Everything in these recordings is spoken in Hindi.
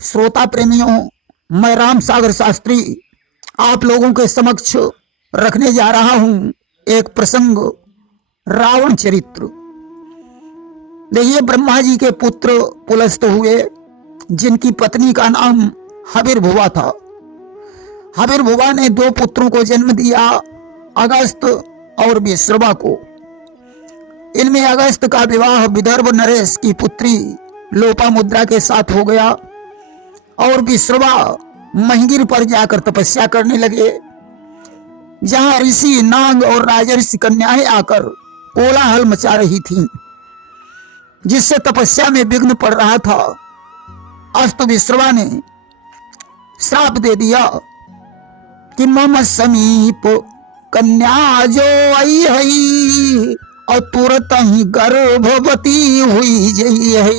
श्रोता प्रेमियों, मैं राम सागर शास्त्री आप लोगों के समक्ष रखने जा रहा हूं एक प्रसंग, रावण चरित्र। देखिए, ब्रह्मा जी के पुत्र पुलस्त हुए, जिनकी पत्नी का नाम हविर्भुवा था। हविर्भुवा ने दो पुत्रों को जन्म दिया, अगस्त और विश्रवा को। इनमें अगस्त का विवाह विदर्भ नरेश की पुत्री लोपामुद्रा के साथ हो गया और विश्रवा महिगिर पर जाकर तपस्या करने लगे, जहां ऋषि, नाग और राजर्षि कन्याएं आकर कोलाहल मचा रही थीं, जिससे तपस्या में विघ्न पड़ रहा था। अस्त विश्रवा ने श्राप दे दिया कि मम समीप कन्या जो आई है और तुरंत ही गर्भवती हुई जई है।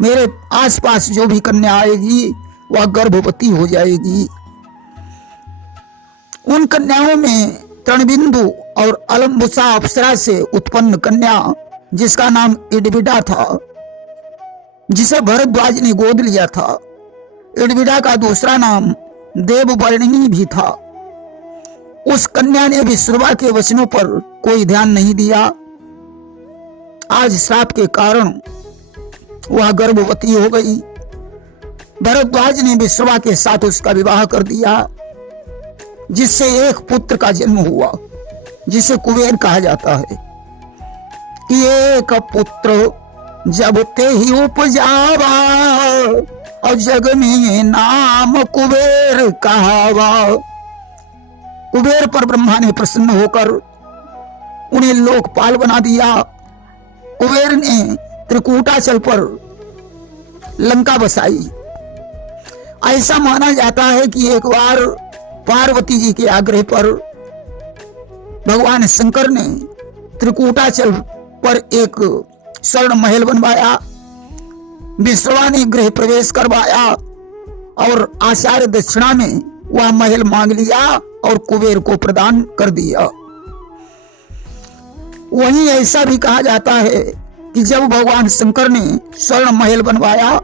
मेरे आसपास जो भी कन्या आएगी वह गर्भवती हो जाएगी। उन कन्याओं में तृणबिंदु और अलम्बुसा अप्सरा से उत्पन्न कन्या, जिसका नाम इडविडा था, जिसे भरद्वाज ने गोद लिया था। इडविडा का दूसरा नाम देववर्णिनी भी था। उस कन्या ने विश्रवा के वचनों पर कोई ध्यान नहीं दिया। आज श्राप के कारण वह गर्भवती हो गई। भरद्वाज ने विश्रवा के साथ उसका विवाह कर दिया, जिससे एक पुत्र का जन्म हुआ, जिसे कुबेर कहा जाता है। कि एक पुत्र जब ते ही उपजावा और जग में नाम कुबेर कहावा। कुबेर पर ब्रह्मा ने प्रसन्न होकर उन्हें लोकपाल बना दिया। कुबेर ने त्रिकूटाचल पर लंका बसाई। ऐसा माना जाता है कि एक बार पार्वती जी के आग्रह पर भगवान शंकर ने त्रिकूटाचल पर एक स्वर्ण महल बनवाया। विश्रवा ने गृह प्रवेश करवाया और आचार्य दक्षिणा में वह महल मांग लिया और कुबेर को प्रदान कर दिया। वहीं ऐसा भी कहा जाता है कि जब भगवान शंकर ने स्वर्ण महल बनवाया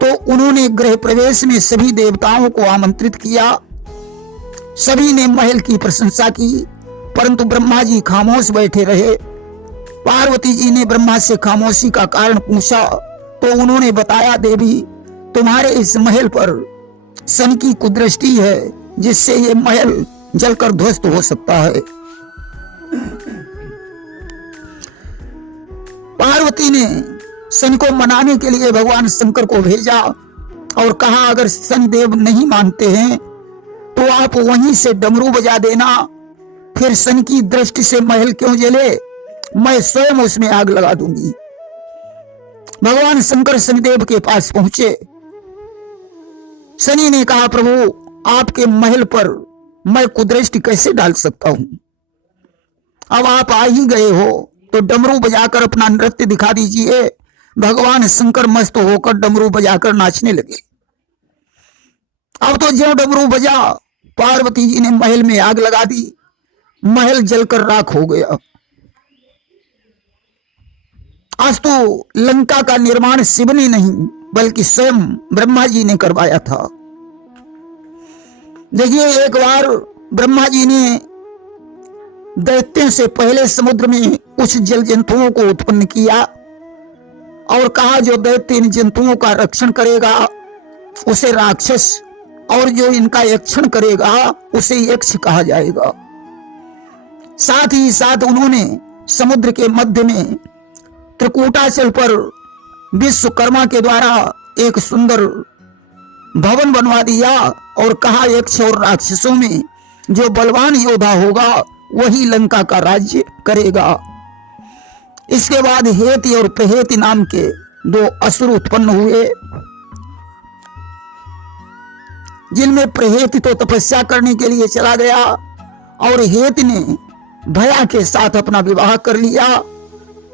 तो उन्होंने गृह प्रवेश में सभी देवताओं को आमंत्रित किया। सभी ने महल की प्रशंसा की, परंतु ब्रह्मा जी खामोश बैठे रहे। पार्वती जी ने ब्रह्मा से खामोशी का कारण पूछा तो उन्होंने बताया, देवी, तुम्हारे इस महल पर शनि की कुदृष्टि है, जिससे ये महल जलकर ध्वस्त हो सकता है। पार्वती ने शनि को मनाने के लिए भगवान शंकर को भेजा और कहा, अगर शनिदेव नहीं मानते हैं तो आप वहीं से डमरू बजा देना, फिर शनि की दृष्टि से महल क्यों जले, मैं स्वयं उसमें आग लगा दूंगी। भगवान शंकर शनिदेव के पास पहुंचे। शनि ने कहा, प्रभु, आपके महल पर मैं कुदृष्टि कैसे डाल सकता हूं? अब आप आ ही गए हो तो डमरू बजाकर अपना नृत्य दिखा दीजिए। भगवान शंकर मस्त होकर डमरू बजाकर नाचने लगे। अब तो ज्यों डमरू बजा, पार्वती जी ने महल में आग लगा दी। महल जलकर राख हो गया। अस्तु लंका का निर्माण शिव ने नहीं बल्कि स्वयं ब्रह्मा जी ने करवाया था। देखिए, एक बार ब्रह्मा जी ने दैत्यों से पहले समुद्र में कुछ जल जंतुओं को उत्पन्न किया और कहा, जो दैत्य इन जंतुओं का रक्षण करेगा उसे राक्षस, और जो इनका यक्षण करेगा उसे यक्ष कहा जाएगा। साथ ही साथ उन्होंने समुद्र के मध्य में त्रिकूटाचल पर विश्वकर्मा के द्वारा एक सुंदर भवन बनवा दिया और कहा, यक्ष और राक्षसों में जो बलवान योद्धा होगा वही लंका का राज्य करेगा। इसके बाद हेति और प्रहेति नाम के दो असुर उत्पन्न हुए, जिनमें प्रहेति तो तपस्या करने के लिए चला गया और हेति ने भया के साथ अपना विवाह कर लिया।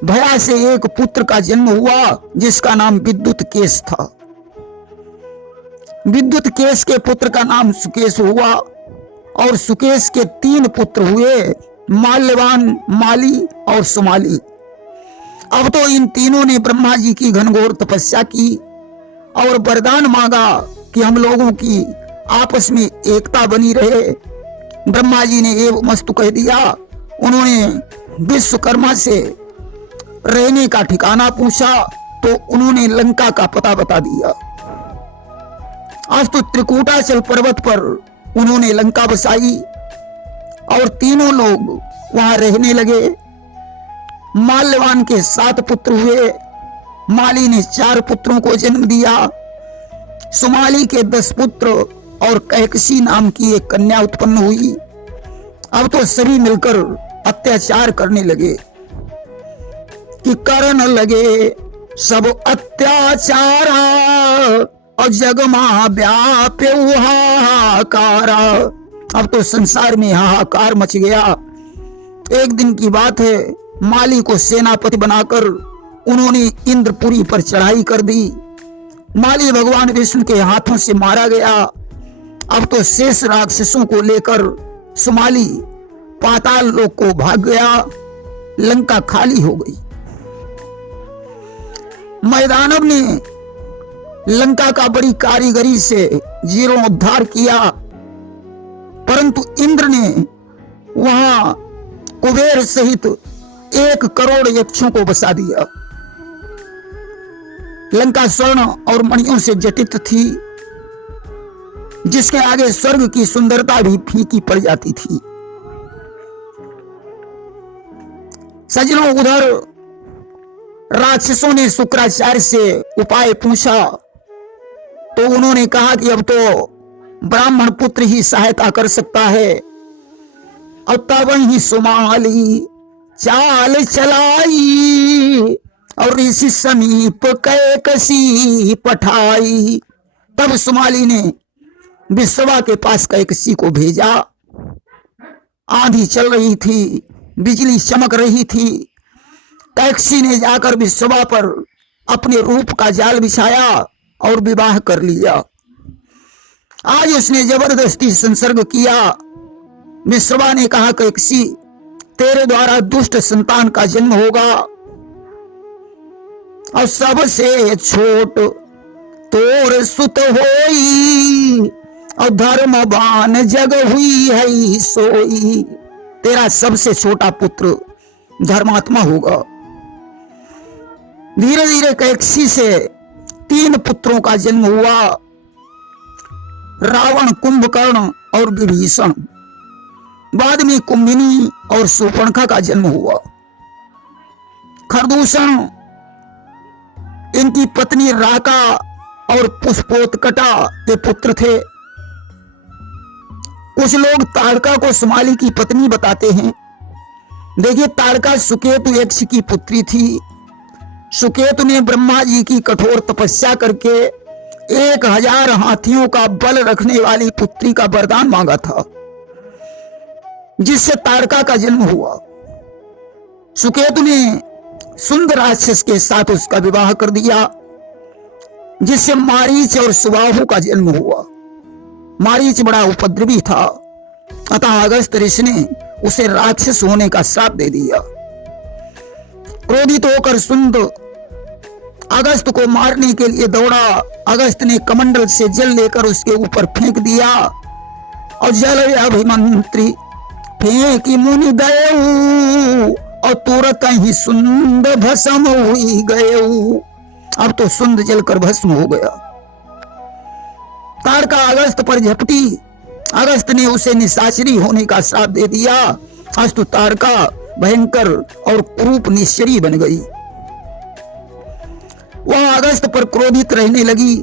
भया से एक पुत्र का जन्म हुआ, जिसका नाम विद्युत केश था। विद्युत केश के पुत्र का नाम सुकेश हुआ और सुकेश के 3 पुत्र हुए, माल्यवान, माली और सुमाली। अब तो इन तीनों ने ब्रह्मा जी की घनघोर तपस्या की और वरदान मांगा कि हम लोगों की आपस में एकता बनी रहे। ब्रह्मा जी ने एवं मस्तु कह दिया। उन्होंने विश्वकर्मा से रहने का ठिकाना पूछा तो उन्होंने लंका का पता बता दिया। आज तो त्रिकूटाचल पर्वत पर उन्होंने लंका बसाई और तीनों लोग वहां रहने लगे। माल्यवान के 7 पुत्र हुए। माली ने 4 पुत्रों को जन्म दिया। सुमाली के 10 पुत्र और कैकसी नाम की एक कन्या उत्पन्न हुई। अब तो सभी मिलकर अत्याचार करने लगे कि करन लगे सब अत्याचार और जगमा व्याप्य हाहाकारा। अब तो संसार में हाहाकार मच गया। एक दिन की बात है, माली को सेनापति बनाकर उन्होंने इंद्रपुरी पर चढ़ाई कर दी। माली भगवान विष्णु के हाथों से मारा गया। अब तो शेष राक्षसों को लेकर सुमाली पाताल लोक को भाग गया। लंका खाली हो गई। मैदानव ने लंका का बड़ी कारीगरी से जीर्णोद्धार किया, परंतु इंद्र ने वहां कुबेर सहित 1 करोड़ यक्षों को बसा दिया। लंका स्वर्ण और मणियों से जटित थी, जिसके आगे स्वर्ग की सुंदरता भी फीकी पड़ जाती थी। सज्जनों, उधर राक्षसों ने शुक्राचार्य से उपाय पूछा तो उन्होंने कहा कि अब तो ब्राह्मण पुत्र ही सहायता कर सकता है। और तब ही सुमाली चाल चलाई और ऋषि समीप कैकसी पठाई। तब सुमाली ने विश्वा के पास कैकसी को भेजा। आंधी चल रही थी, बिजली चमक रही थी। कैकसी ने जाकर विश्वा पर अपने रूप का जाल बिछाया और विवाह कर लिया। आज उसने जबरदस्ती संसर्ग किया। विश्वा ने कहा, कैकसी, तेरे द्वारा दुष्ट संतान का जन्म होगा और सबसे छोट तोर सुत होई और धर्मवान जग हुई है सोई। तेरा सबसे छोटा पुत्र धर्मात्मा होगा। धीरे धीरे कैकसी से 3 पुत्रों का जन्म हुआ, रावण, कुंभकर्ण और विभीषण। बाद में कुंभिनी और शूर्पणखा का जन्म हुआ। खरदूषण इनकी पत्नी राका और पुष्पोत्कटा के पुत्र थे। कुछ लोग ताड़का को सुमाली की पत्नी बताते हैं। देखिए, ताड़का सुकेतु यक्ष की पुत्री थी। सुकेतु ने ब्रह्मा जी की कठोर तपस्या करके 1000 हाथियों का बल रखने वाली पुत्री का वरदान मांगा था, जिससे ताड़का का जन्म हुआ। सुकेतु ने सुंदर राक्षस के साथ उसका विवाह कर दिया, जिससे मारीच और सुबाहु का जन्म हुआ। मारीच बड़ा उपद्रवी था, अतः अगस्त ऋषि ने उसे राक्षस होने का श्राप दे दिया। क्रोधित होकर सुंद अगस्त को मारने के लिए दौड़ा। अगस्त ने कमंडल से जल लेकर उसके ऊपर फेंक दिया और जल अभिमंत्री फेंकी मुनि दयऊ और तुरंत ही सुंद भस्म हुई गयऊ। अब तो सुंद जलकर भस्म हो गया। ताड़का अगस्त पर झपटी। अगस्त ने उसे निशाचरी होने का श्राप दे दिया। आज तो ताड़का भयंकर और कुरूप निश्चरी बन गई। वह अगस्त पर क्रोधित रहने लगी।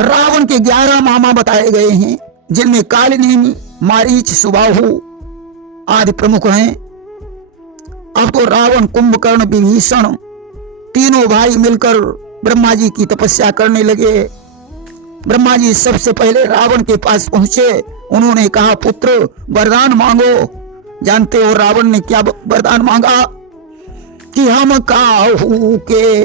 रावण के 11 मामा बताए गए हैं, जिनमें कालनेमी, मारीच, सुबाहु आदि प्रमुख हैं। अब तो रावण, कुंभकर्ण, विभीषण तीनों भाई मिलकर ब्रह्मा जी की तपस्या करने लगे। ब्रह्मा जी सबसे पहले रावण के पास पहुंचे। उन्होंने कहा, पुत्र वरदान मांगो। जानते हो रावण ने क्या वरदान मांगा? कि हम काहू के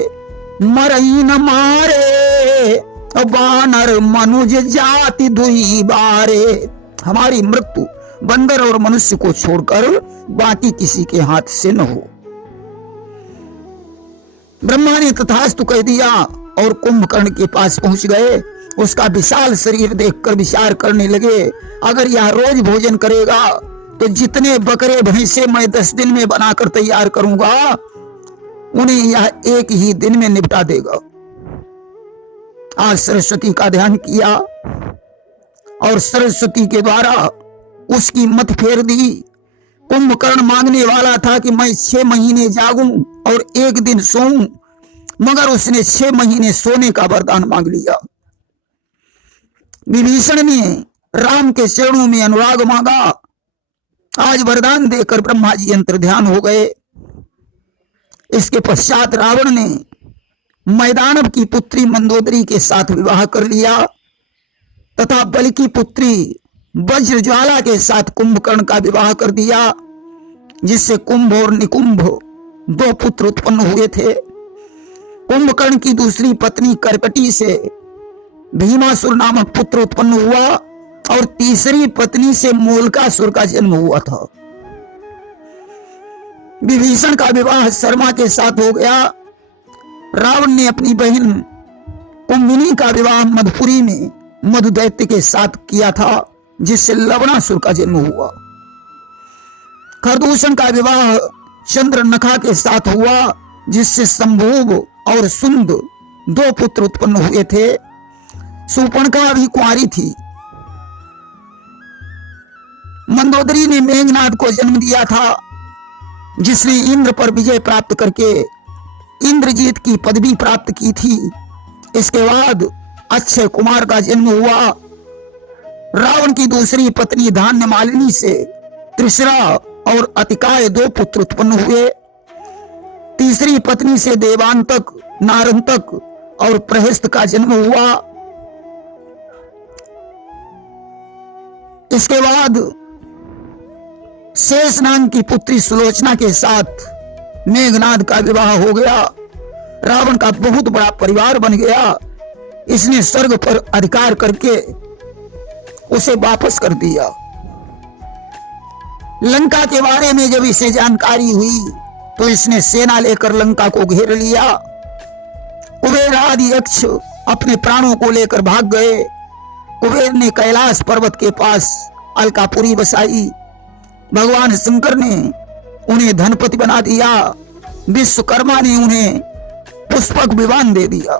मरई न मारे बानर मनुज जाति दुई बारे। हमारी मृत्यु बंदर और मनुष्य को छोड़कर बाकी किसी के हाथ से न हो। ब्रह्मा ने तथास्तु कह दिया। और कुंभकर्ण के पास पहुंच गए। उसका विशाल शरीर देखकर विचार करने लगे, अगर यह रोज भोजन करेगा तो जितने बकरे भैंसे मैं 10 दिन में बनाकर तैयार करूंगा उन्हें यह एक ही दिन में निपटा देगा। आज सरस्वती का ध्यान किया और सरस्वती के द्वारा उसकी मत फेर दी। कुंभकर्ण मांगने वाला था कि मैं 6 महीने जागूं और 1 दिन सोऊं, मगर उसने 6 महीने सोने का वरदान मांग लिया। विभीषण ने राम के चरणों में अनुराग मांगा। आज वरदान देकर ब्रह्मा जी अंतर ध्यान हो गए। इसके पश्चात रावण ने मैदानव की पुत्री मंदोदरी के साथ विवाह कर लिया तथा बलि की पुत्री वज्रज्वाला के साथ कुंभकर्ण का विवाह कर दिया, जिससे कुंभ और निकुंभ 2 पुत्र उत्पन्न हुए थे। कुंभकर्ण की दूसरी पत्नी करकटी से भीमासुर नामक पुत्र उत्पन्न हुआ और तीसरी पत्नी से मोलकासुर का जन्म हुआ था। विभीषण का विवाह शर्मा के साथ हो गया। रावण ने अपनी बहन कुंभिनी का विवाह मधुपुरी में मधुदैत्य के साथ किया था, जिससे लवणासुर का जन्म हुआ। खरदूषण का विवाह चंद्रनखा के साथ हुआ, जिससे संभोग और सुंद 2 पुत्र उत्पन्न हुए थे। शूर्पणखा भी कुंवारी थी। मंदोदरी ने मेघनाद को जन्म दिया था, जिसने इंद्र पर विजय प्राप्त करके इंद्रजीत की पदवी प्राप्त की थी। इसके बाद अक्षय कुमार का जन्म हुआ। रावण की दूसरी पत्नी धान्य मालिनी से त्रिशरा और अतिकाय 2 पुत्र उत्पन्न हुए। तीसरी पत्नी से देवांतक, नारंतक और प्रहस्त का जन्म हुआ। इसके बाद शेष नाग की पुत्री सुलोचना के साथ मेघनाद का विवाह हो गया। रावण का बहुत बड़ा परिवार बन गया। इसने स्वर्ग पर अधिकार करके उसे वापस कर दिया। लंका के बारे में जब इसे जानकारी हुई तो इसने सेना लेकर लंका को घेर लिया। कुबेर आदि यक्ष अपने प्राणों को लेकर भाग गए। कुबेर ने कैलाश पर्वत के पास अलकापुरी बसाई। भगवान शंकर ने उन्हें धनपति बना दिया। विश्वकर्मा ने उन्हें पुष्पक विमान दे दिया।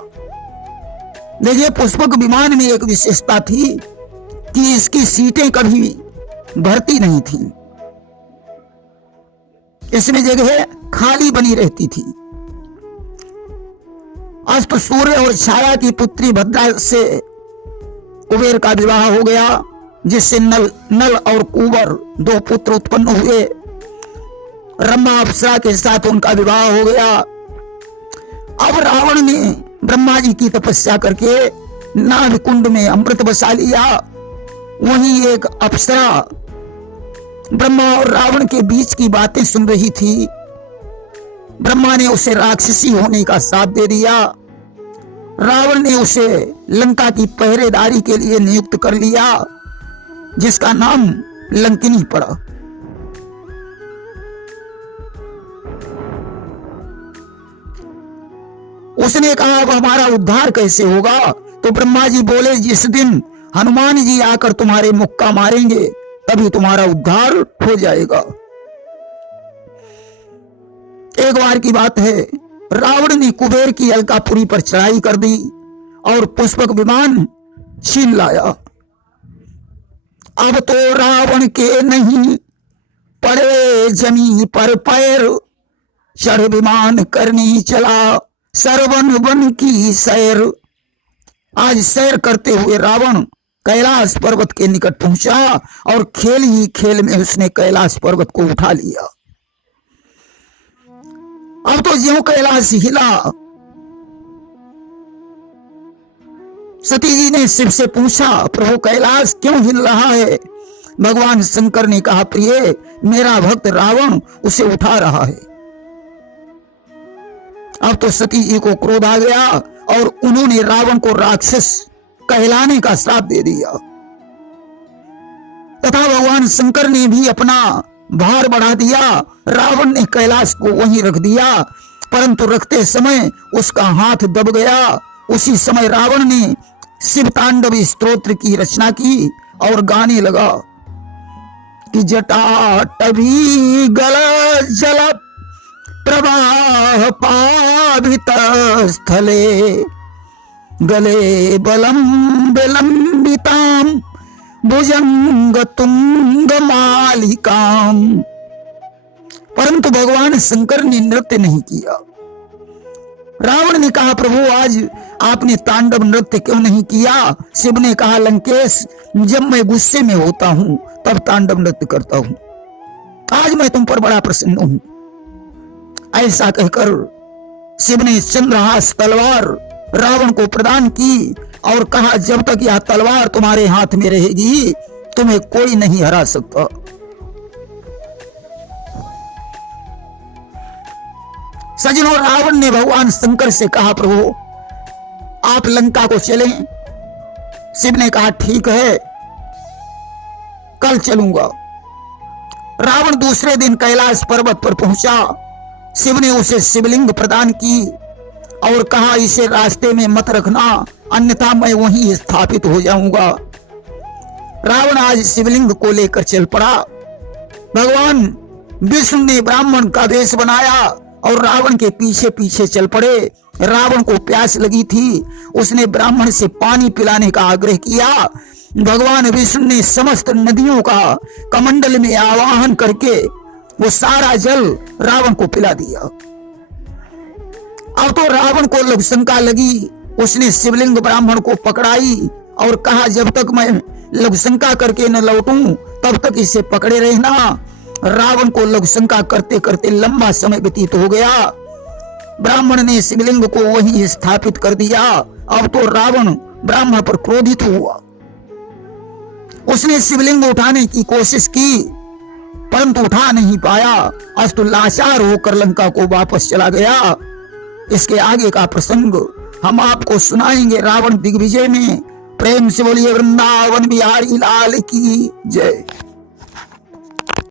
देखिए, पुष्पक विमान में एक विशेषता थी कि इसकी सीटें कभी भरती नहीं थी। इसमें जगह खाली बनी रहती थी। अस्त सूर्य और छाया की पुत्री भद्रा से कुबेर का विवाह हो गया, जिससे नल और कुंवर 2 पुत्र उत्पन्न हुए। ब्रह्मा अप्सरा के साथ उनका विवाह हो गया। अब रावण ने ब्रह्मा जी की तपस्या करके नाग कुंड में अमृत बसा लिया। वहीं एक अप्सरा ब्रह्मा और रावण के बीच की बातें सुन रही थी। ब्रह्मा ने उसे राक्षसी होने का श्राप दे दिया। रावण ने उसे लंका की पहरेदारी के लिए नियुक्त कर लिया, जिसका नाम लंकिनी पड़ा। उसने कहा, अब हमारा उद्धार कैसे होगा? तो ब्रह्मा जी बोले, जिस दिन हनुमान जी आकर तुम्हारे मुक्का मारेंगे तभी तुम्हारा उद्धार हो जाएगा। एक बार की बात है, रावण ने कुबेर की अलकापुरी पर चढ़ाई कर दी और पुष्पक विमान छीन लाया। अब तो रावण के नहीं पड़े जमी पर पैर, चढ़ विमान करनी चला सरवन वन की सैर। आज सैर करते हुए रावण कैलाश पर्वत के निकट पहुंचा और खेल ही खेल में उसने कैलाश पर्वत को उठा लिया। अब तो ज्यों कैलाश हिला। सती जी ने शिव से पूछा, प्रभु कैलाश क्यों हिल रहा है? भगवान शंकर ने कहा, प्रिय, मेरा भक्त रावण उसे उठा रहा है। अब तो सती जी को क्रोध आ गया और उन्होंने रावण को राक्षस कहलाने का श्राप दे दिया तथा भगवान शंकर ने भी अपना भार बढ़ा दिया। रावण ने कैलाश को वहीं रख दिया, परंतु रखते समय उसका हाथ दब गया उसी समय रावण ने शिव तांडव स्तोत्र की रचना की और गाने लगा कि जटाटवी गल जल प्रवाह पावित स्थले गले बलम विलंबिताम भुजंग तुंग मालिकाम। परंतु भगवान शंकर ने नृत्य नहीं किया। रावण ने कहा प्रभु आज आपने तांडव नृत्य क्यों नहीं किया? शिव ने कहा लंकेश जब मैं गुस्से में होता हूं तब तांडव नृत्य करता हूं, आज मैं तुम पर बड़ा प्रसन्न हूं। ऐसा कहकर शिव ने चंद्रहास तलवार रावण को प्रदान की और कहा जब तक यह तलवार तुम्हारे हाथ में रहेगी तुम्हें कोई नहीं हरा सकता। सज्जनों, रावण ने भगवान शंकर से कहा प्रभु आप लंका को चलें। शिव ने कहा ठीक है कल चलूंगा। रावण दूसरे दिन कैलाश पर्वत पर पहुंचा। शिव ने उसे शिवलिंग प्रदान की और कहा इसे रास्ते में मत रखना अन्यथा मैं वहीं स्थापित हो जाऊंगा। रावण आज शिवलिंग को लेकर चल पड़ा। भगवान विष्णु ने ब्राह्मण का वेश बनाया और रावण के पीछे पीछे चल पड़े। रावण को प्यास लगी थी, उसने ब्राह्मण से पानी पिलाने का आग्रह किया। भगवान विष्णु ने समस्त नदियों का कमंडल में आवाहन करके वो सारा जल रावण को पिला दिया। अब तो रावण को लघुशंका लगी, उसने शिवलिंग ब्राह्मण को पकड़ाई और कहा जब तक मैं लघुशंका करके न लौटूं तब तक इसे पकड़े रहना। रावण को लघुशंका करते करते लंबा समय व्यतीत हो गया। ब्राह्मण ने शिवलिंग को वहीं स्थापित कर दिया। अब तो रावण ब्राह्मण पर क्रोधित हुआ। उसने शिवलिंग उठाने की कोशिश की परंतु उठा नहीं पाया। अस्तु लाचार होकर लंका को वापस चला गया। इसके आगे का प्रसंग हम आपको सुनाएंगे रावण दिग्विजय में। प्रेम से बोलिए वृंदावन बिहारी लाल की जय।